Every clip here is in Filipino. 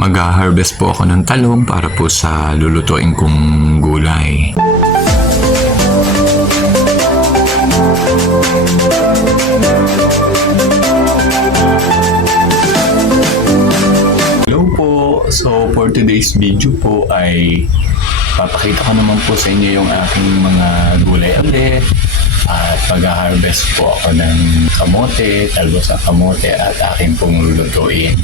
Mag-harvest po ako ng talong para po sa lulutuin kong gulay. Hello po! So for today's video po ay papakita ko naman po sa inyo yung aking mga gulay ulit. At mag-harvest po ako ng kamote, talbos ng kamote at aking pong lulutuin.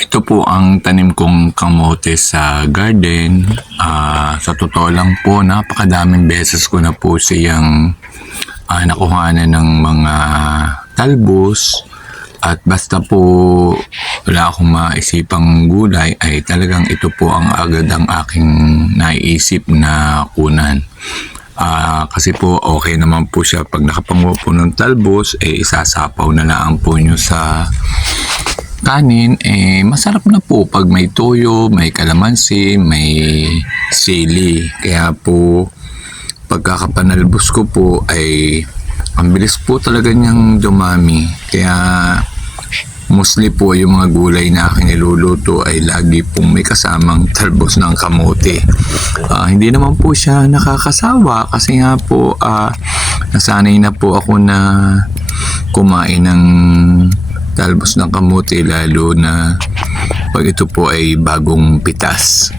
Ito po ang tanim kong kamote sa garden. Sa totoo lang po, napakadaming beses ko na po siyang nakuhanan ng mga talbos. At basta po wala akong maisipang gulay ay talagang ito po ang agad ang aking naiisip na kunan. Kasi po okay naman po siya pag nakapanguha po ng talbos, isasapaw na lang po nyo sa kanin, masarap na po pag may toyo, may kalamansi, may sili. Kaya po pagkakapanalbos ko po ay ang bilis po talaga niyang dumami. Kaya mostly po yung mga gulay na aking niluluto ay lagi pong may kasamang talbos ng kamote. Hindi naman po siya nakakasawa kasi nga po nasanay na po ako na kumain ng talbos ng kamote, lalo na pag ito po ay bagong pitas.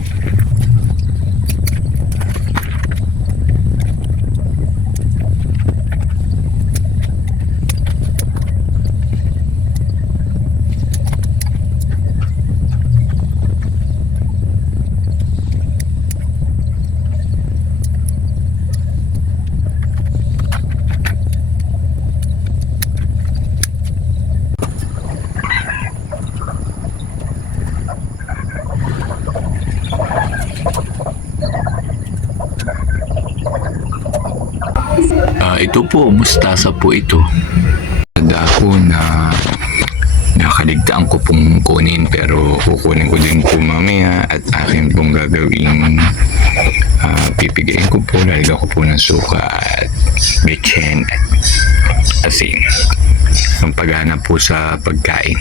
Ito po, mustasa po ito. Dahon na nakaligtaan ko pong kunin, pero kukunin ko din po mamaya at akin pong gagawing pipigain ko po, lalagyan ko po ng suka at bitchin at asin. Ang paghanap po sa pagkain.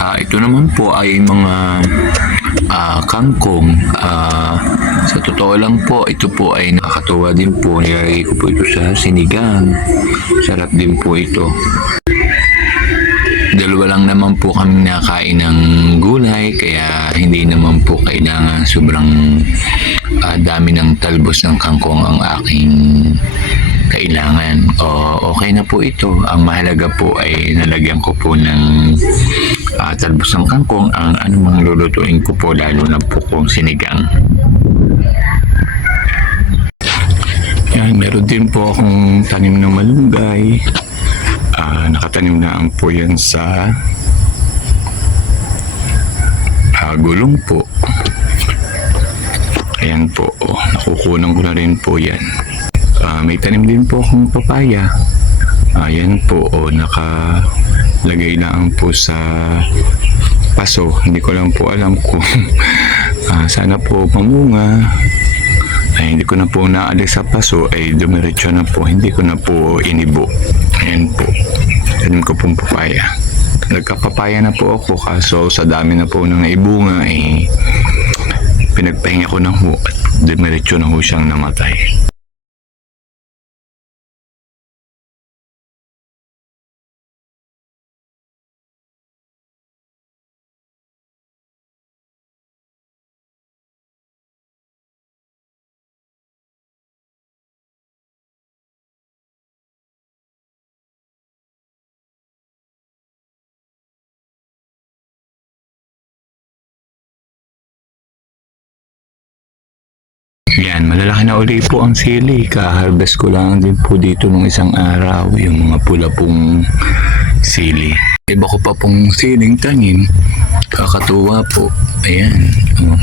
Ito naman po ay mga kangkong. Sa totoo lang po, ito po ay nakakatuwa din po. Nilagay ko po ito sa sinigang. Sarap din po ito. Dalawa lang naman po kami nakain ng gulay, kaya hindi naman po kailangan sobrang dami ng talbos ng kangkong ang aking kailangan. Okay na po ito. Ang mahalaga po ay nalagyan ko po ng talbos ng kangkong ang anumang lulutuin ko po, lalo na po kung sinigang. Yan, meron din po akong tanim ng malunggay. Nakatanim na po yan sa gulong po. Ayan po, nakukunan ko na rin po yan. May tanim din po akong papaya. Ayan po, nakalagay lang po sa paso. Hindi ko lang po alam kung sana po mamunga. Ay, hindi ko na po naalis sa paso, ay dumiretso na po. Hindi ko na po inibo. Ayan po, tanim ko pong papaya. Nagkapapaya na po ako, kaso sa dami na po ng naibunga, pinagpahinga ko na ho at dumiretso na ho siyang namatay. malaki na uli po ang sili. Ka-harvest ko lang din po dito nung isang araw, yung mga pula pong sili. Iba ko pa pong siling tanim. Kakatuwa po. Ayan. Oh.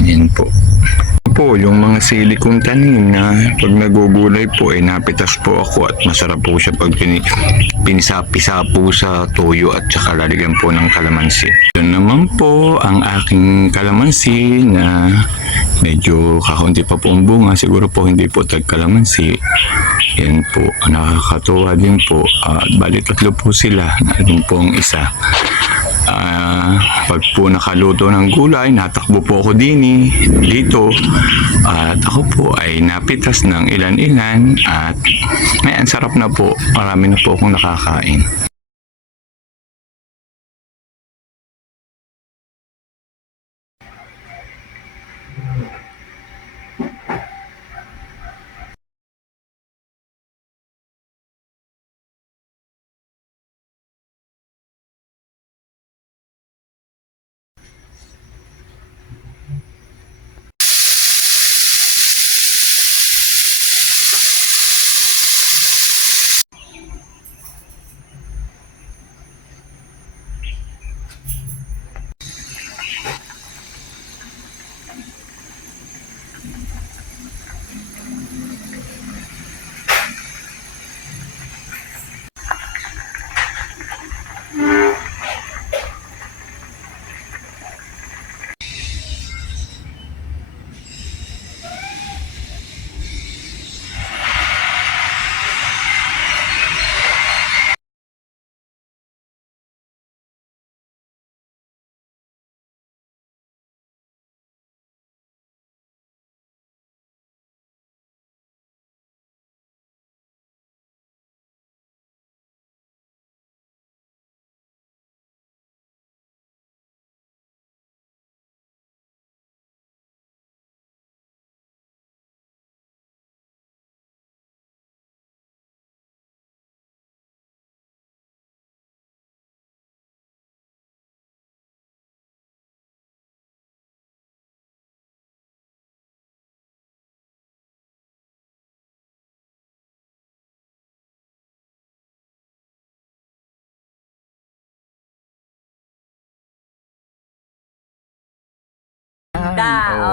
Ayan po. Yung mga sili kong tanim na pag nagugulay po ay napitas po ako at masarap po siya pag pinisapisa po sa toyo at saka lalagyan po ng kalamansi. Yun naman po ang aking kalamansi na medyo kakaunti pa po ang bunga, siguro po hindi po tag-kalamansi. Yan po, nakakatuwa din po. Bali 3 po sila, naroon po ang isa. Pag po nakaluto ng gulay, natakbo po ako dito at ako po ay napitas ng ilan-ilan at ngayon sarap na po, marami na po akong nakakain.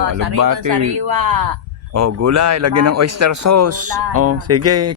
Alugbati. Sariwa. Gulay, lagyan ng oyster sauce. Sige.